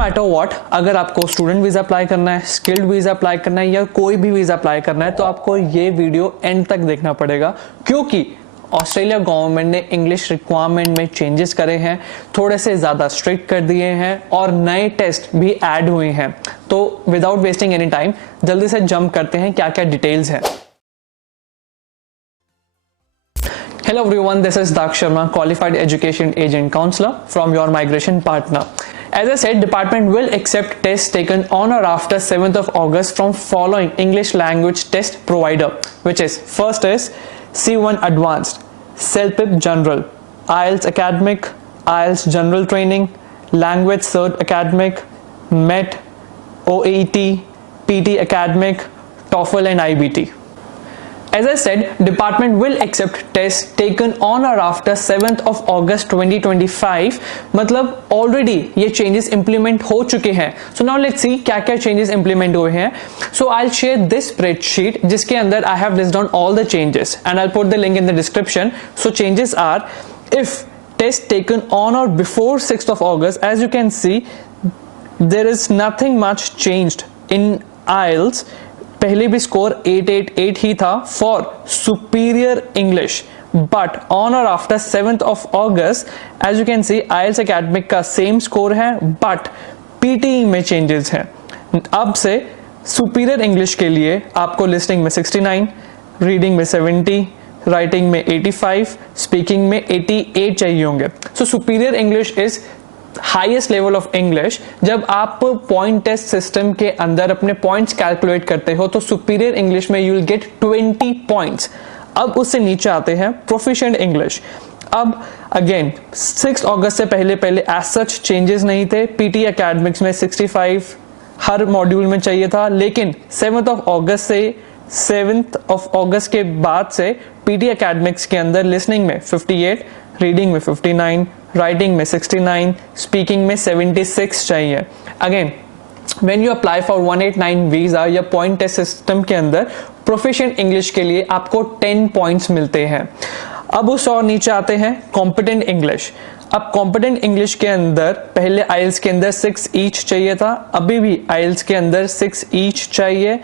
Matter what, अगर आपको student visa apply करना है, स्किल्ड वीजा अप्लाई करना है या कोई भी वीजा अप्लाई करना है तो आपको ये वीडियो एंड तक देखना पड़ेगा, क्योंकि ऑस्ट्रेलिया गवर्नमेंट ने इंग्लिश रिक्वायरमेंट में चेंजेस करे हैं, थोड़े से ज्यादा स्ट्रिक्ट कर दिए हैं और नए टेस्ट भी ऐड हुए हैं। तो विदाउट वेस्टिंग एनी टाइम जल्दी से जंप करते हैं क्या क्या डिटेल्स हैं। Hello everyone, this is Daksh Sharma, Qualified Education Agent Counselor from your migration partner. As I said, department will accept tests taken on or after 7th of August from following English language test provider, which is first is C1 Advanced, CELPIP General, IELTS Academic, IELTS General Training, Language Cert Academic, MET, OET, PT Academic, TOEFL and IBT. As I said, department will accept tests taken on or after 7th of August 2025. मतलब already ये changes implement हो चुके हैं. So now let's see क्या क्या changes implement हुए हैं. So I'll share this spreadsheet जिसके अंदर I have listed down all the changes and I'll put the link in the description. So changes are, if test taken on or before 6th of August, as you can see, there is nothing much changed in IELTS. पहले भी score 888 ही था for superior English, but on और after 7th of August, as you can see IELTS academic का same score है, but PTE में changes हैं. अब से सुपीरियर इंग्लिश के लिए आपको लिसनिंग में 69, रीडिंग में 70, राइटिंग में 85, स्पीकिंग में 88 चाहिए होंगे. सो superior English is highest level of English. जब आप पॉइंट टेस्ट सिस्टम के अंदर अपने पॉइंट्स कैलकुलेट करते हो तो सुपीरियर इंग्लिश में यू विल गेट 20 पॉइंट्स. अब उससे नीचे आते हैं प्रोफिशिएंट इंग्लिश. अब अगेन 6 अगस्त से पहले एज सच चेंजेस नहीं थे. पीटी एकेडमिक्स में 65 हर मॉड्यूल में चाहिए था, लेकिन 7th of August के बाद से पीटी एकेडमिक्स के अंदर लिसनिंग में 58, रीडिंग में 59, राइटिंग में 69, स्पीकिंग में 76 चाहिए. Again when you apply for 189 visa या पॉइंट टेस्ट सिस्टम के अंदर प्रोफिशिएंट इंग्लिश के लिए आपको 10 पॉइंट्स मिलते हैं. अब उस और नीचे आते हैं कॉम्पिटेंट इंग्लिश. अब कॉम्पिटेंट इंग्लिश के अंदर पहले आइल्स के अंदर 6 ईच चाहिए था, अभी भी आइल्स के अंदर 6 ईच चाहिए.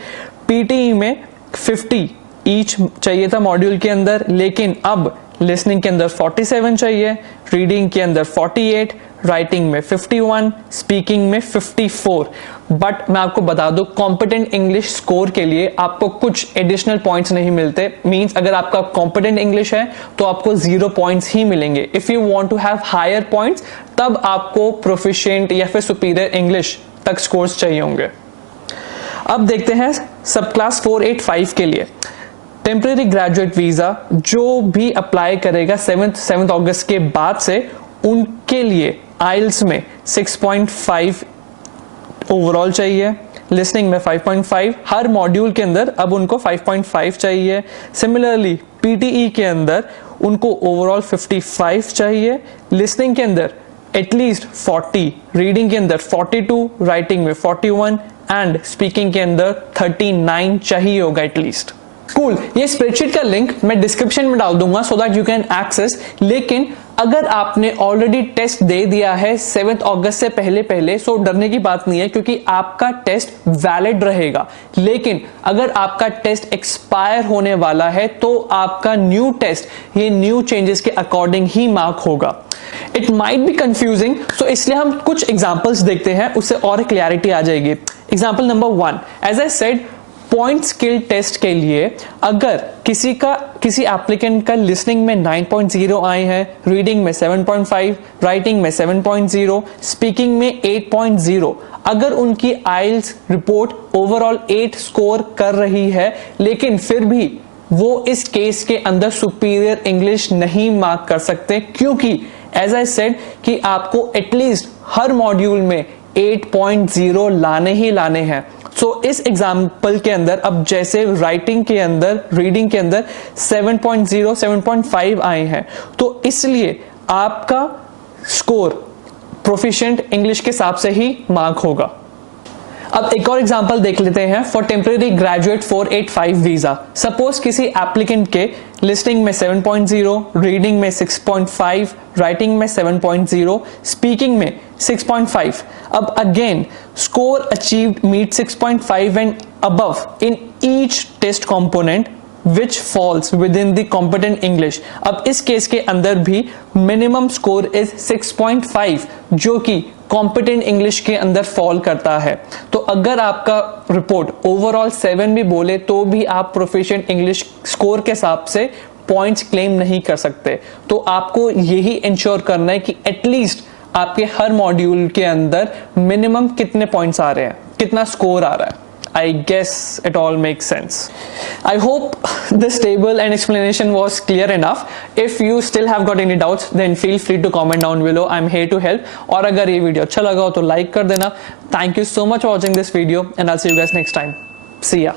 पीटीई में 50 ईच चाहिए था मॉड्यूल के अंदर, लेकिन अब लिसनिंग के अंदर 47 चाहिए, रीडिंग के अंदर 48, राइटिंग में 51, स्पीकिंग में 54. बट मैं आपको बता दूं, कॉम्पिटेंट इंग्लिश स्कोर के लिए आपको कुछ एडिशनल पॉइंट्स नहीं मिलते. मींस अगर आपका कॉम्पिटेंट इंग्लिश है तो आपको 0 पॉइंट्स ही मिलेंगे. If you want to have higher points तब आपको प्रोफिशिएंट या फिर सुपीरियर इंग्लिश तक स्कोर्स चाहिए होंगे. अब देखते हैं सब क्लास 485 के लिए टेम्परेरी ग्रेजुएट वीजा जो भी अप्लाई करेगा 7th अगस्त के बाद से, उनके लिए आइल्स में 6.5 ओवरऑल चाहिए, लिसनिंग में 5.5, हर मॉड्यूल के अंदर अब उनको 5.5 चाहिए. सिमिलरली पीटीई के अंदर उनको ओवरऑल 55 चाहिए, लिसनिंग के अंदर एटलीस्ट 40, रीडिंग के अंदर 42, राइटिंग में 41 एंड स्पीकिंग के अंदर 39 चाहिए होगा एटलीस्ट. कूल. ये स्प्रेडशीट का लिंक मैं डिस्क्रिप्शन में डाल दूंगा so that you can access. लेकिन अगर आपने ऑलरेडी टेस्ट दे दिया है 7th अगस्त से पहले सो डरने की बात नहीं है, क्योंकि आपका टेस्ट वैलिड रहेगा. लेकिन अगर आपका टेस्ट एक्सपायर होने वाला है तो आपका न्यू टेस्ट ये न्यू चेंजेस के अकॉर्डिंग ही मार्क होगा. इट माइट बी कंफ्यूजिंग, सो इसलिए हम कुछ एग्जांपल्स देखते हैं, उससे और क्लैरिटी आ जाएगी. Example number 1, as I said, point skill test के लिए अगर किसी एप्लीकेंट का लिसनिंग में 9.0 आए हैं, रीडिंग में 7.5, राइटिंग में 7.0, स्पीकिंग में 8.0, अगर उनकी आइल्स रिपोर्ट ओवरऑल 8 स्कोर कर रही है, लेकिन फिर भी वो इस केस के अंदर सुपीरियर इंग्लिश नहीं मार्क कर सकते, क्योंकि एज आई सेड कि आपको एटलीस्ट हर मॉड्यूल में 8.0 लाने ही लाने हैं. सो इस एग्जाम्पल के अंदर अब जैसे राइटिंग के अंदर, रीडिंग के अंदर 7.0, 7.5 आए हैं, तो इसलिए आपका स्कोर प्रोफिशिएंट इंग्लिश के हिसाब से ही मार्क होगा. अब एक और एग्जांपल देख लेते हैं for temporary graduate 485 visa. Suppose किसी एप्लीकेंट के लिसनिंग में 7.0, रीडिंग में 6.5, राइटिंग में 7.0, स्पीकिंग में 6.5. अब again, score achieved meet 6.5 and above in each test component which falls within the competent English. अब इस केस के अंदर भी minimum score is 6.5 जो कि कॉम्पिटेंट इंग्लिश के अंदर फॉल करता है। तो अगर आपका रिपोर्ट ओवरऑल 7 भी बोले तो भी आप प्रोफिशिएंट इंग्लिश स्कोर के हिसाब से पॉइंट्स क्लेम नहीं कर सकते। तो आपको यही इंश्योर करना है कि एटलीस्ट आपके हर मॉड्यूल के अंदर मिनिमम कितने पॉइंट्स आ रहे हैं, कितना स्कोर आ रहा है। I guess it all makes sense. I hope this table and explanation was clear enough. If you still have got any doubts, then feel free to comment down below. I'm here to help. और अगर ये video अच्छा लगा हो तो like कर देना। Thank you so much for watching this video and I'll see you guys next time. See ya.